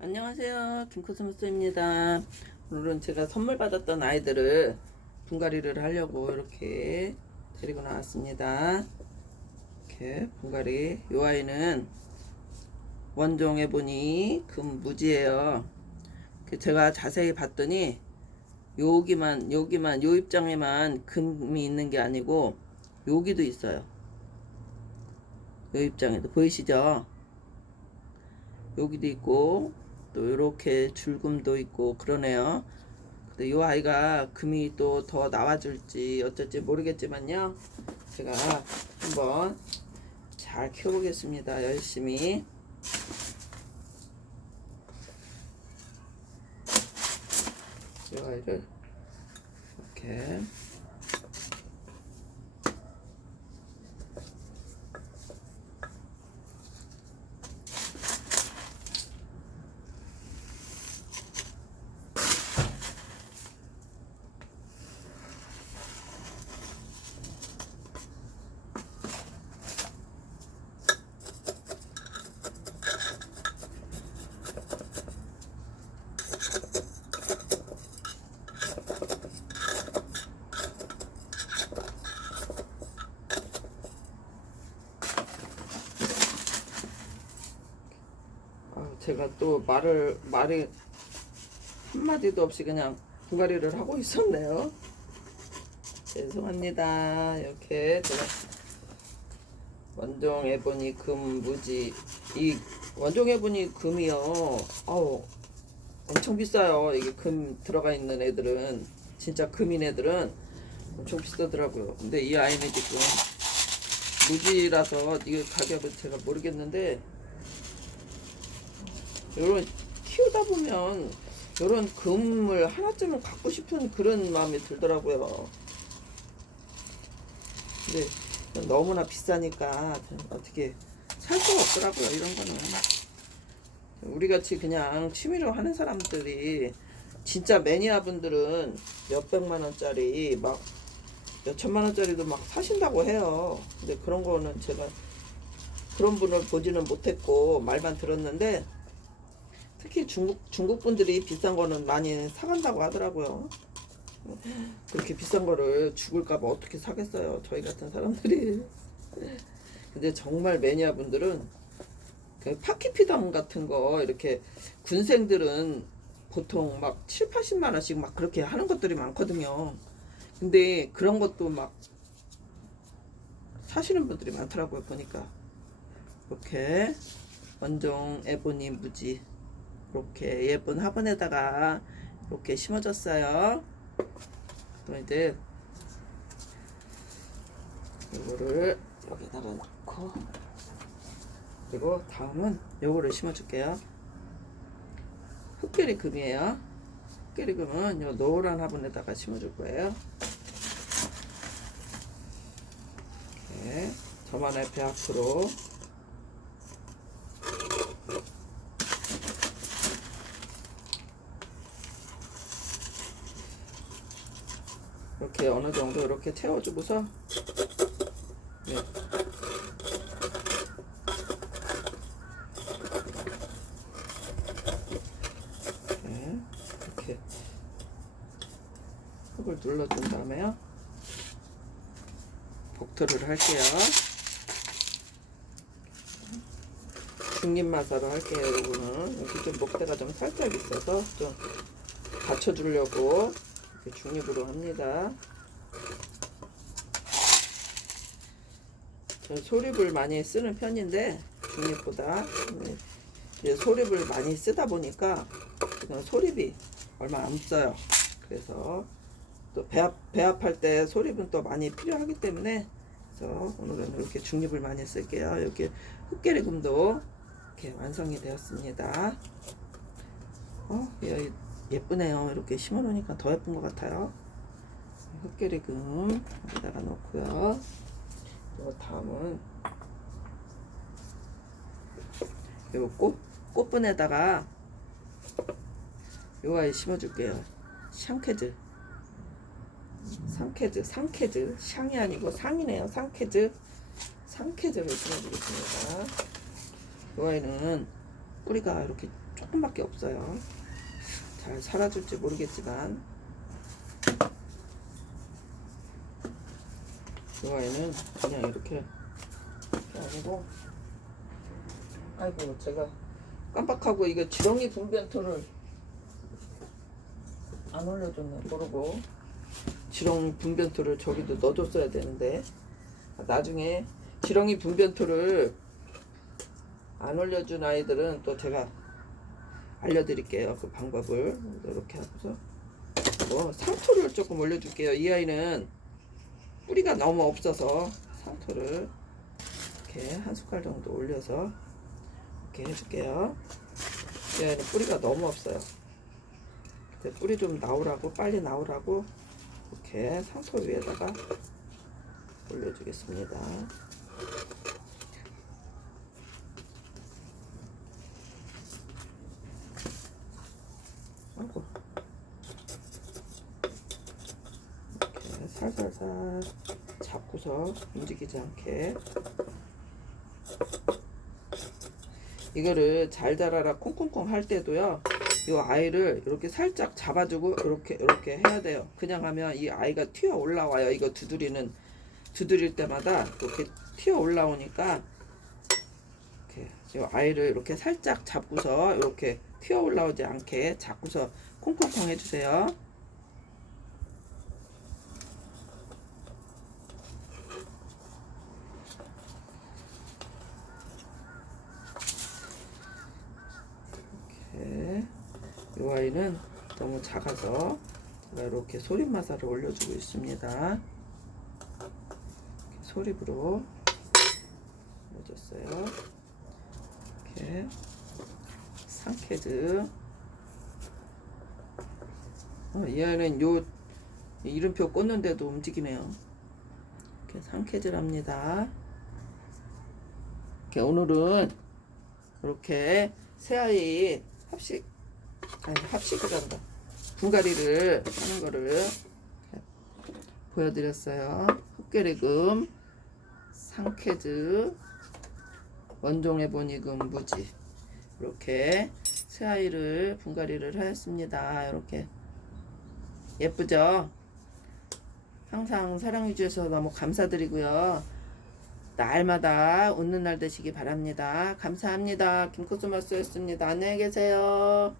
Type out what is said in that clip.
안녕하세요. 김코스모스입니다. 오늘은 제가 선물 받았던 아이들을 분갈이를 하려고 이렇게 데리고 나왔습니다. 이렇게 분갈이. 이 아이는 원종 해 보니 금무지예요. 그 제가 자세히 봤더니 여기만 여기만 요 입장에만 금이 있는 게 아니고 여기도 있어요. 요 입장에도 보이시죠? 여기도 있고 또 이렇게 줄금도 있고 그러네요. 근데 이 아이가 금이 또 더 나와줄지 어쩔지 모르겠지만요. 제가 한번 잘 키워보겠습니다. 열심히. 이 아이를 이렇게 아, 제가 또 말을 말이 한마디도 없이 그냥 분갈이를 하고 있었네요. 죄송합니다. 이렇게 제가 원종 에보니 금 무지 이 원종 에보니 금이요. 아우 엄청 비싸요. 이게 금 들어가 있는 애들은 진짜 금인 애들은 엄청 비싸더라고요. 근데 이 아이는 지금 무지라서 이게 가격은 제가 모르겠는데 요런 키우다 보면 요런 금을 하나쯤은 갖고 싶은 그런 마음이 들더라고요. 근데 너무나 비싸니까 어떻게 살 수가 없더라고요. 이런 거는 우리 같이 그냥 취미로 하는 사람들이 진짜 매니아 분들은 몇 백만 원짜리 막 몇 천만 원짜리도 막 사신다고 해요. 근데 그런 거는 제가 그런 분을 보지는 못했고 말만 들었는데 특히 중국 중국 분들이 비싼 거는 많이 사간다고 하더라고요. 그렇게 비싼 거를 죽을까봐 어떻게 사겠어요? 저희 같은 사람들이. 근데 정말 매니아 분들은 그 파키피덤 같은 거 이렇게 군생들은 보통 막 7, 80만 원씩 막 그렇게 하는 것들이 많거든요. 근데 그런 것도 막 사시는 분들이 많더라고요. 보니까 이렇게 원종 에보니 무지 이렇게 예쁜 화분에다가 이렇게 심어줬어요. 또 이제 이거를 여기다가 넣고 그리고 다음은 요거를 심어줄게요. 흑계리 금이에요. 흑계리 금은 요 노란 화분에다가 심어줄 거예요. 저만의 배 앞으로 이렇게 어느 정도 이렇게 채워주고서 네. 네, 이렇게 흙을 눌러준 다음에요 복토를 할게요 중립마사로 할게요 여러분은 여기 좀 목대가 좀 살짝 있어서 좀 받쳐주려고 이렇게 중립으로 합니다. 소립을 많이 쓰는 편인데 중립보다 네. 이제 소립을 많이 쓰다 보니까 그냥 소립이 얼마 안 써요. 그래서 또 배합 배합할 때 소립은 또 많이 필요하기 때문에 그래서 오늘은 이렇게 중립을 많이 쓸게요. 이렇게 흑계리금도 이렇게 완성이 되었습니다. 어, 예, 예쁘네요. 이렇게 심어놓으니까 더 예쁜 것 같아요. 흑계리금 여기다가 넣고요. 요 다음은 요 꽃, 꽃분에다가 요 아이 심어줄게요. 샹케즈. 상케즈, 상케즈. 샹이 아니고 상이네요. 상케즈. 상케즈를 심어주겠습니다. 요 아이는 뿌리가 이렇게 조금밖에 없어요. 잘 살아줄지 모르겠지만 이 아이는 그냥 이렇게 아니고. 아이고 제가 깜빡하고 이거 지렁이 분변토를 안 올려줬네. 모르고. 지렁이 분변토를 저기도 넣어줬어야 되는데. 나중에 지렁이 분변토를 안 올려준 아이들은 또 제가 알려드릴게요. 그 방법을. 이렇게 하고서. 뭐 상토를 조금 올려줄게요. 이 아이는 뿌리가 너무 없어서 상토를 이렇게 한 숟갈 정도 올려서 이렇게 해줄게요. 이 아이는 뿌리가 너무 없어요. 뿌리 좀 나오라고 빨리 나오라고 이렇게 상토 위에다가 올려주겠습니다. 아이고. 이렇게 살살살 잡고서 움직이지 않게 이거를 잘 자라라 콩콩콩 할 때도요 이 아이를 이렇게 살짝 잡아주고 이렇게 이렇게 해야 돼요 그냥 하면 이 아이가 튀어 올라와요 이거 두드리는 두드릴 때마다 이렇게 튀어 올라오니까 이렇게 이 아이를 이렇게 살짝 잡고서 이렇게 튀어 올라오지 않게 잡고서 콩콩콩 해주세요. 이렇게 이 아이는 너무 작아서 제가 이렇게 소립마사를 올려주고 있습니다. 소립으로 올려줬어요. 이렇게 상캐드 어, 이 아이는 요 이름표 꽂는데도 움직이네요 이렇게 상캐즈랍니다 이렇게 오늘은 이렇게 새 아이 합식 한다 분갈이를 하는 거를 보여드렸어요 흑계리금 상캐즈 원종의 본이금 무지 이렇게 새 아이를 분갈이를 하였습니다. 이렇게 예쁘죠? 항상 사랑해주셔서 너무 감사드리고요. 날마다 웃는 날 되시기 바랍니다. 감사합니다. 김코스마스였습니다. 안녕히 계세요.